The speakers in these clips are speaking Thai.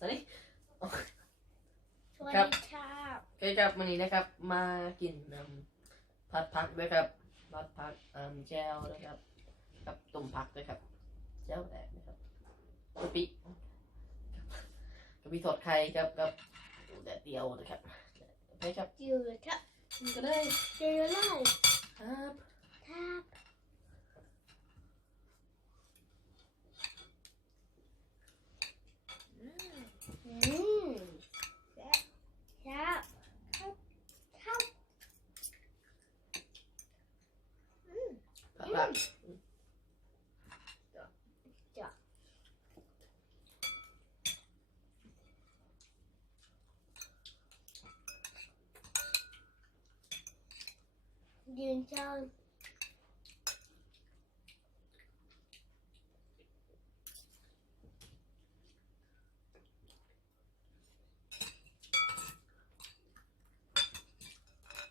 สวัสดีสวัส ครับ ดีครับ โอเคครับวันนี้นะครับมากินผัดผักด้วยครับผัดผักแจ่วนะครับกับต้มผักด้วยครับแจ่วแดงนะครับกะปิทอดไข่ครับกับแดดเดียวนะครับโอเคครับ อยู่เลยครับ กินก็ได้ เจอเลย ครับ ครับอืมครับครับครับ ผัดผัก ยืนเชิญ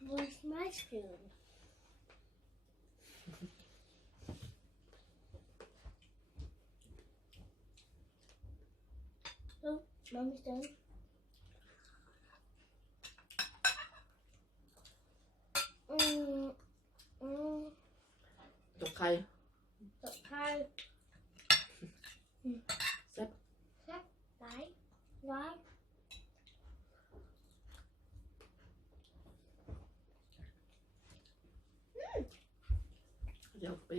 Where's my spoon? Oh, Mommy's done. ตกไข่ Đậu khai แซ่บ Sắc Đấy Đấy เดี๋ยวไป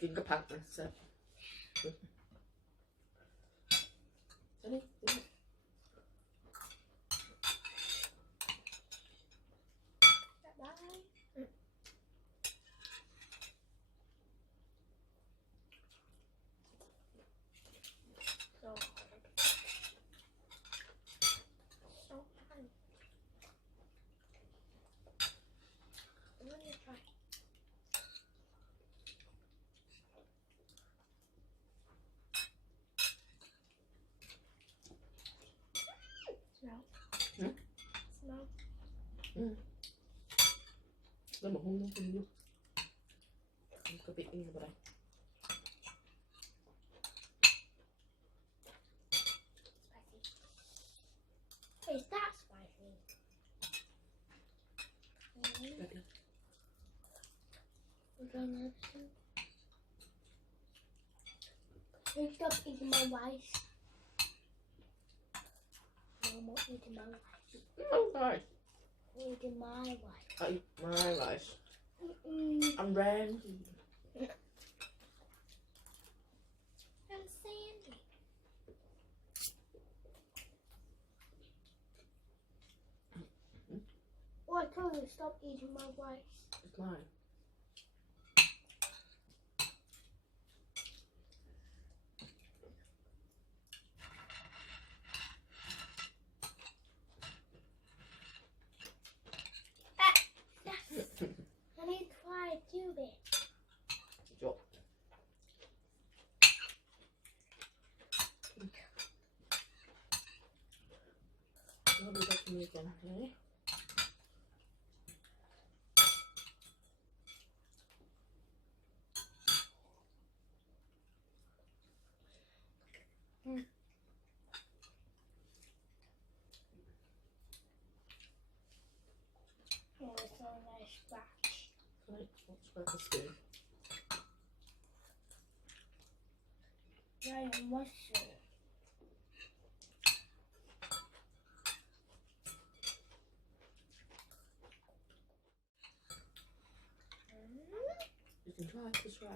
กินกับผักนะแซ่บสวัสดี Đấy Rồi Xong ăn Let me try. Smell. Smell. แล้วหมูหุ้มต้องกินอยู่กะปินี่อะไร Spicy. Is that spicy? แบบนี้ Please stop eating my rice. No more eating my rice. ไม่ได้ Eating my rice. ไอ้ไม่ไร Mm-mm. อันแรง I'm Sandy. Oh, I told you to stop eating my rice. ไม่ Let me try a few bit. จบเราดูแบบนี้กันเลย Oh, it's so nice scratch. เฮ้ยแบบนี้สิ Giant mushroom. You can try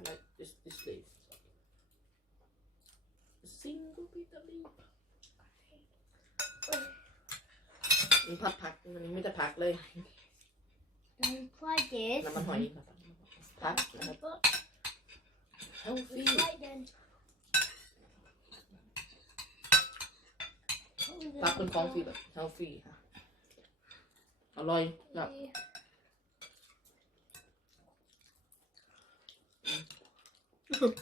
like this leaf a single bit of leaf มันผัดผักมันไม่ได้ผักเลย Let me try this. น้ำมันหอยผักนะครับ But healthy right then. ผักเป็นของฟรีแบบ healthy ค่ะอร่อยแบบ Nice.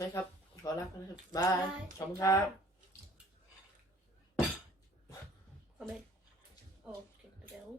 นะครับขอลาไปนะครับบายขอบคุณครับ Comment. Oh, click the bell.